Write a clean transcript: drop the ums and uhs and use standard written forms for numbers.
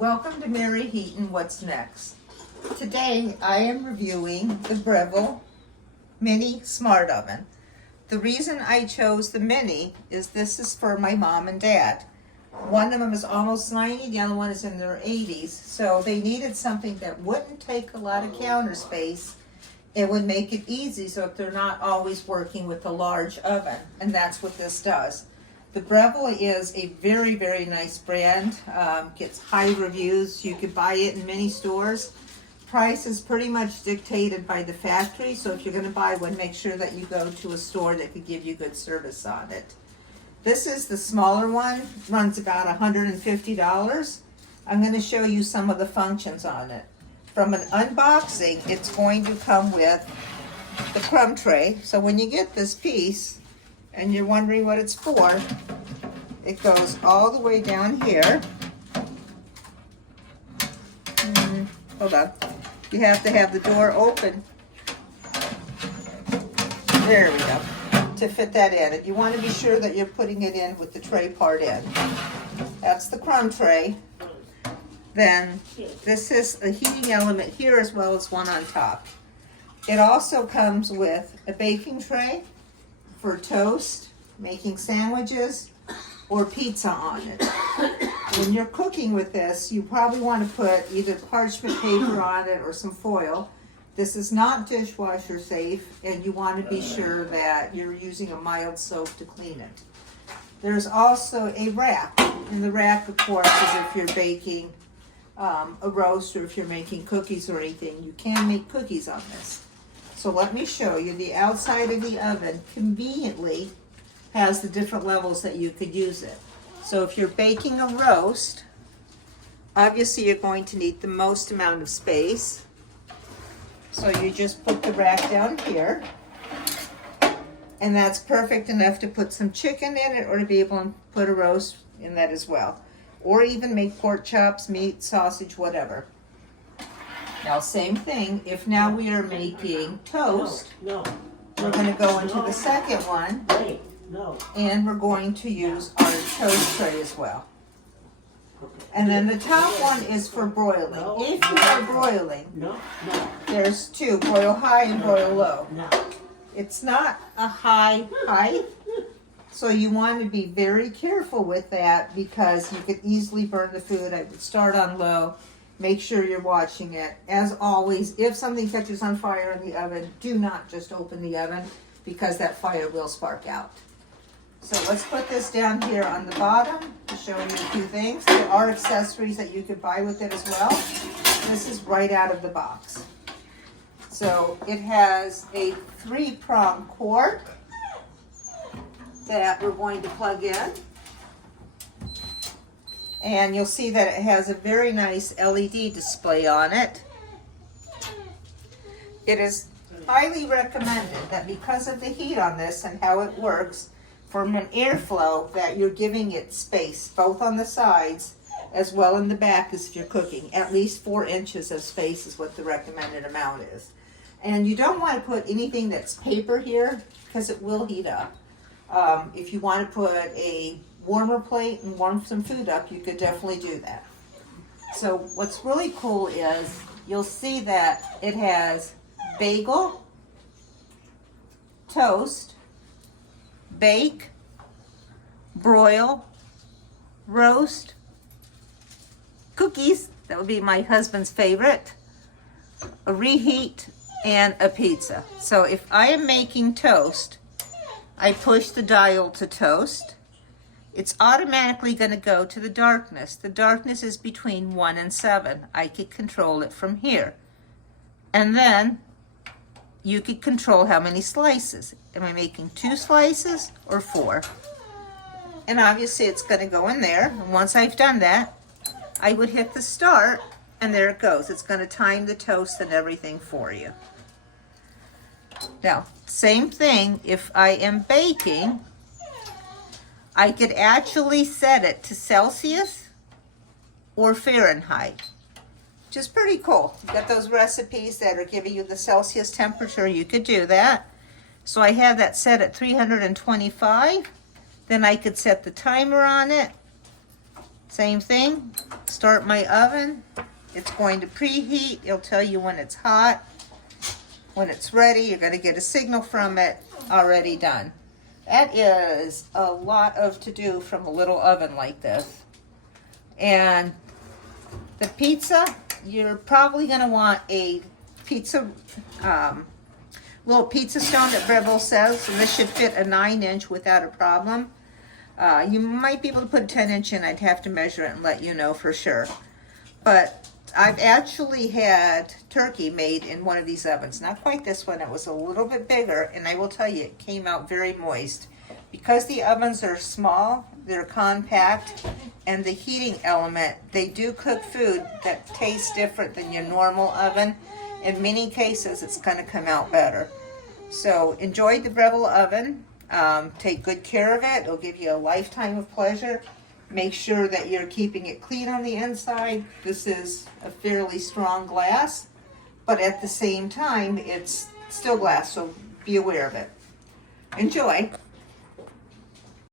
Welcome to Mary Heaton What's Next. Today I am reviewing the Breville Mini Smart Oven. The reason I chose the Mini is this is for my mom and dad. One of them is almost 90, the other one is in their 80s, so they needed something that wouldn't take a lot of counter space. It would make it easy so if they're not always working with a large oven, and that's what this does. The Breville is a very, very nice brand. Gets high reviews. You could buy it in many stores. Price is pretty much dictated by the factory, so if you're going to buy one, make sure that you go to a store that could give you good service on it. This is the smaller one, runs about $150. I'm going to show you some of the functions on it. From an unboxing, it's going to come with the crumb tray. So when you get this piece, and you're wondering what it's for, it goes all the way down here. Hold on. You have to have the door open. There we go. To fit that in. You want to be sure that you're putting it in with the tray part in. That's the crumb tray. Then this is a heating element here as well as one on top. It also comes with a baking tray for toast, making sandwiches, or pizza on it. When you're cooking with this, you probably want to put either parchment paper on it or some foil. This is not dishwasher safe, and you want to be sure that you're using a mild soap to clean it. There's also a rack, and the rack, of course, is if you're baking a roast or if you're making cookies or anything. You can make cookies on this. So let me show you. The outside of the oven conveniently has the different levels that you could use it. So if you're baking a roast, obviously you're going to need the most amount of space. So you just put the rack down here, and that's perfect enough to put some chicken in it or to be able to put a roast in that as well. Or even make pork chops, meat, sausage, whatever. Now, same thing, if now we are making toast, we're going to go into the second one, and we're going to use our toast tray as well. And then the top one is for broiling. If you are broiling, there's two, broil high and broil low. It's not a high height, so you want to be very careful with that because you could easily burn the food. I would start on low. Make sure you're watching it. As always, if something catches on fire in the oven, do not just open the oven because that fire will spark out. So let's put this down here on the bottom to show you a few things. There are accessories that you could buy with it as well. This is right out of the box. So it has a 3-prong cord that we're going to plug in. And you'll see that it has a very nice LED display on it. It is highly recommended that because of the heat on this and how it works, from an airflow, that you're giving it space, both on the sides as well in the back as if you're cooking. At least 4 inches of space is what the recommended amount is. And you don't want to put anything that's paper here because it will heat up. If you want to put a warmer plate and warm some food up, you could definitely do that. So what's really cool is you'll see that it has bagel, toast, bake, broil, roast, cookies, that would be my husband's favorite, a reheat, and a pizza. So if I am making toast, I push the dial to toast. It's automatically going to go to the darkness. The darkness is between 1 and 7. I could control it from here. And then you could control how many slices. Am I making 2 slices or 4? And obviously it's going to go in there. And once I've done that, I would hit the start, and there it goes. It's going to time the toast and everything for you. Now, same thing if I am baking. I could actually set it to Celsius or Fahrenheit, which is pretty cool. You've got those recipes that are giving you the Celsius temperature. You could do that. So I have that set at 325. Then I could set the timer on it. Same thing. start my oven. It's going to preheat. It'll tell you when it's hot. When it's ready, you're going to get a signal from it. Already done. That is a lot of to do from a little oven like this. And the pizza, you're probably going to want a pizza, little pizza stone that Breville says, and this should fit a 9-inch without a problem. You might be able to put a 10-inch in. I'd have to measure it and let you know for sure. But I've actually had turkey made in one of these ovens. Not quite this one. It was a little bit bigger, and I will tell you, it came out very moist. Because the ovens are small, they're compact, and the heating element, they do cook food that tastes different than your normal oven. In many cases, it's going to come out better. So enjoy the Breville oven. Take good care of it. It'll give you a lifetime of pleasure. Make sure that you're keeping it clean on the inside. This is a fairly strong glass, but at the same time, it's still glass, so be aware of it. Enjoy.